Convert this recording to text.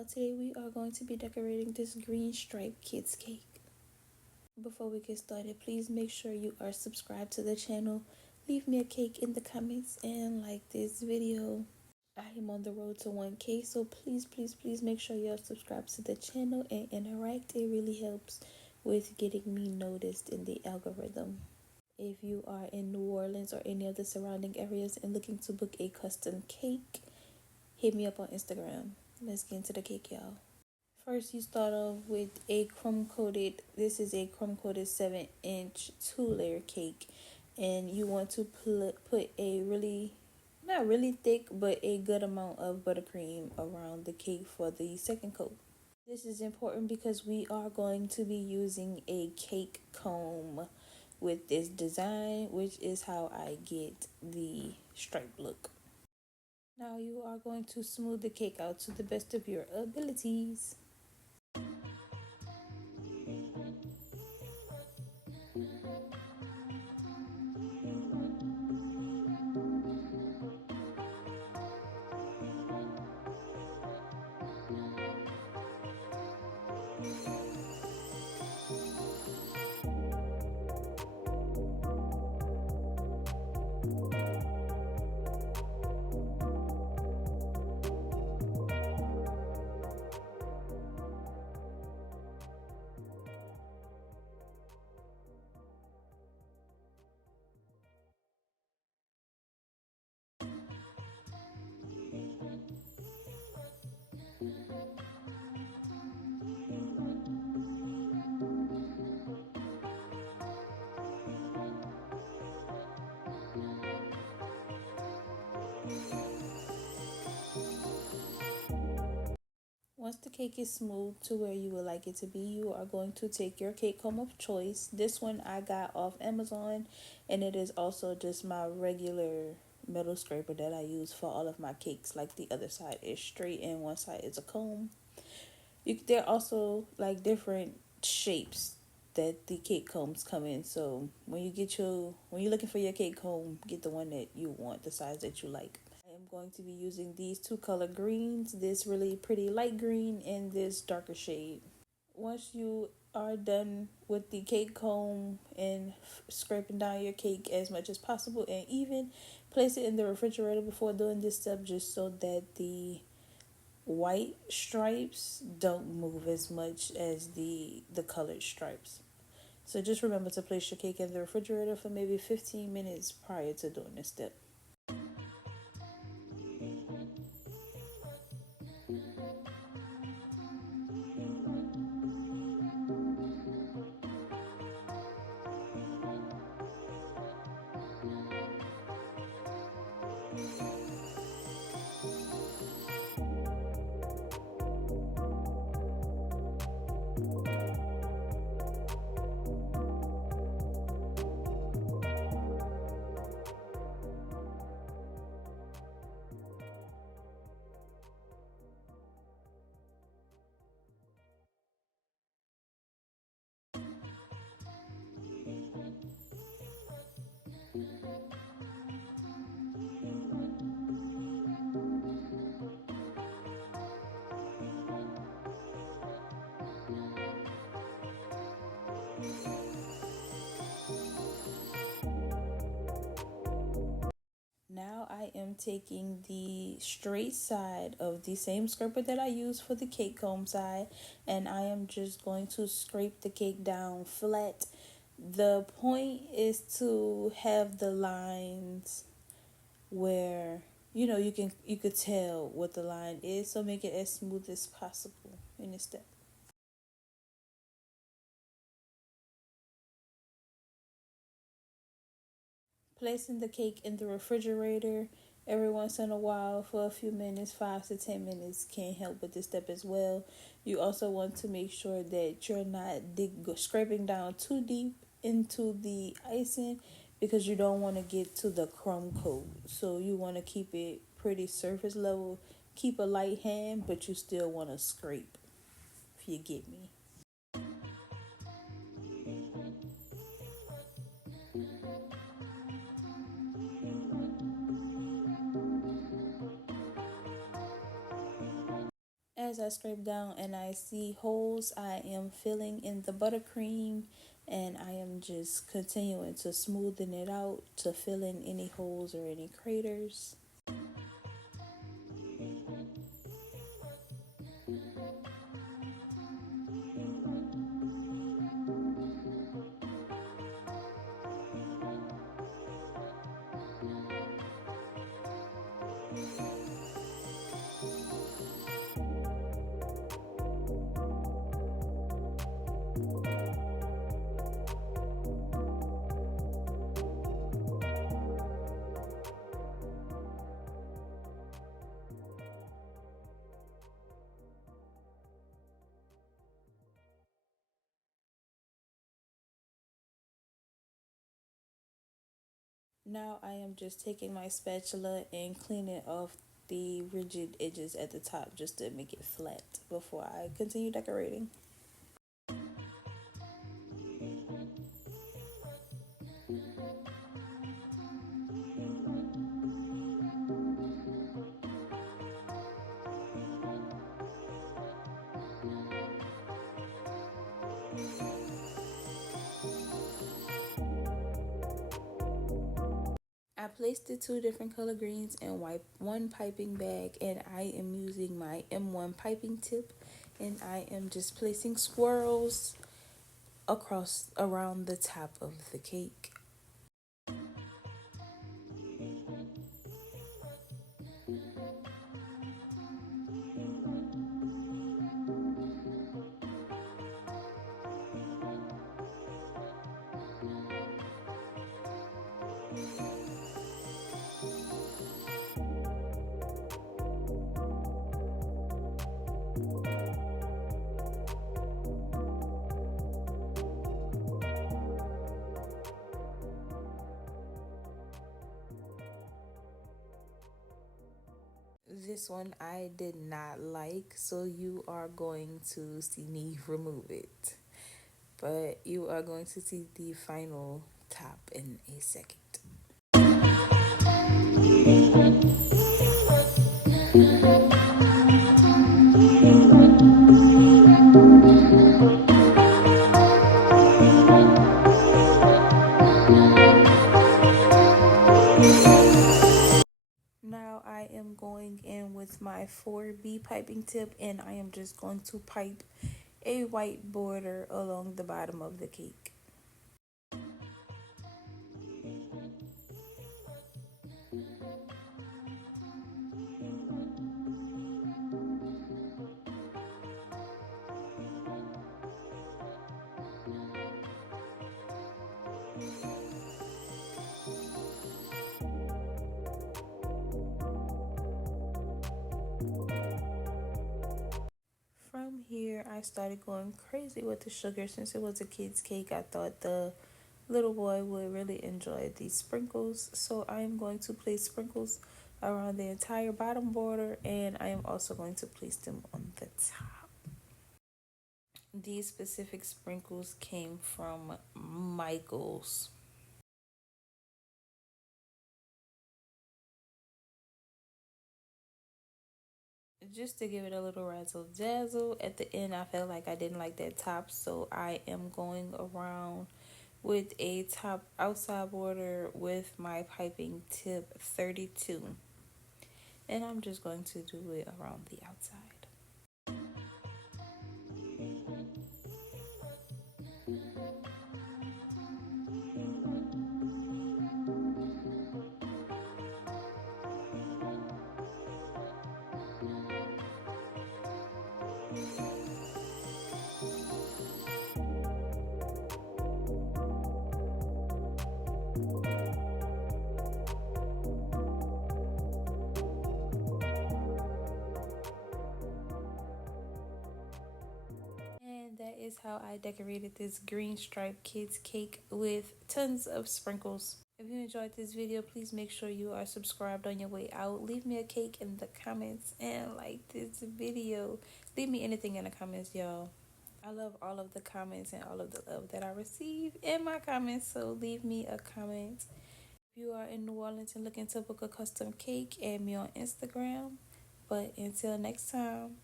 y'all, today we are going to be decorating this green stripe kids cake. Before we get started, please make sure you are subscribed to the channel. Leave me a cake in the comments and like this video. I am on the road to 1K, so please make sure you're subscribed to the channel and interact. It really helps with getting me noticed in the algorithm. If you are in New Orleans or any of the surrounding areas and looking to book a custom cake, hit me up on Instagram. Let's get into the cake, y'all. First, you start off with a this is a crumb coated 7-inch 2-layer cake. And you want to put a not really thick, but a good amount of buttercream around the cake for the second coat. This is important because we are going to be using a cake comb with this design, which is how I get the stripe look. Now you are going to smooth the cake out to the best of your abilities. Once the cake is smooth to where you would like it to be, you are going to take your cake comb of choice. This one I got off Amazon, and it is also just my regular metal scraper that I use for all of my cakes. Like the other side is straight and one side is a comb. There are also like different shapes that the cake combs come in. So when you're looking for your cake comb, get the one that you want, the size that you like. I am going to be using these two color greens, this really pretty light green and this darker shade. Once you are done with the cake comb and scraping down your cake as much as possible and even, place it in the refrigerator before doing this step, just so that the white stripes don't move as much as the colored stripes. So just remember to place your cake in the refrigerator for maybe 15 minutes prior to doing this step. Now I am taking the straight side of the same scraper that I used for the cake comb side, and I am just going to scrape the cake down flat. The point is to have the lines where you could tell what the line is, so make it as smooth as possible in this step. Placing the cake in the refrigerator every once in a while for a few minutes, 5 to 10 minutes, can help with this step as well. You also want to make sure that you're not scraping down too deep into the icing, because you don't want to get to the crumb coat. So you want to keep it pretty surface level. Keep a light hand, but you still want to scrape, if you get me. As I scrape down and I see holes, I am filling in the buttercream, and I am just continuing to smoothen it out to fill in any holes or any craters. Now I am just taking my spatula and cleaning off the rigid edges at the top just to make it flat before I continue decorating. I placed the two different color greens in one piping bag, and I am using my M1 piping tip, and I am just placing swirls across around the top of the cake. This one I did not like, so you are going to see me remove it. But you are going to see the final top in a second. Now I am going in with my 4B piping tip, and I am just going to pipe a white border along the bottom of the cake. From here, I started going crazy with the sugar. Since it was a kid's cake, I thought the little boy would really enjoy these sprinkles. So I am going to place sprinkles around the entire bottom border, and I am also going to place them on the top. These specific sprinkles came from Michael's. Just to give it a little razzle dazzle at the end, I felt like I didn't like that top, so I am going around with a top outside border with my piping tip 32, and I'm just going to do it around the outside. And that is how I decorated this green striped kids cake with tons of sprinkles. If you enjoyed this video, please make sure you are subscribed on your way out. Leave me a cake in the comments and like this video. Leave me anything in the comments, y'all. I love all of the comments and all of the love that I receive in my comments, so leave me a comment. If you are in New Orleans and looking to book a custom cake, add me on Instagram. But until next time.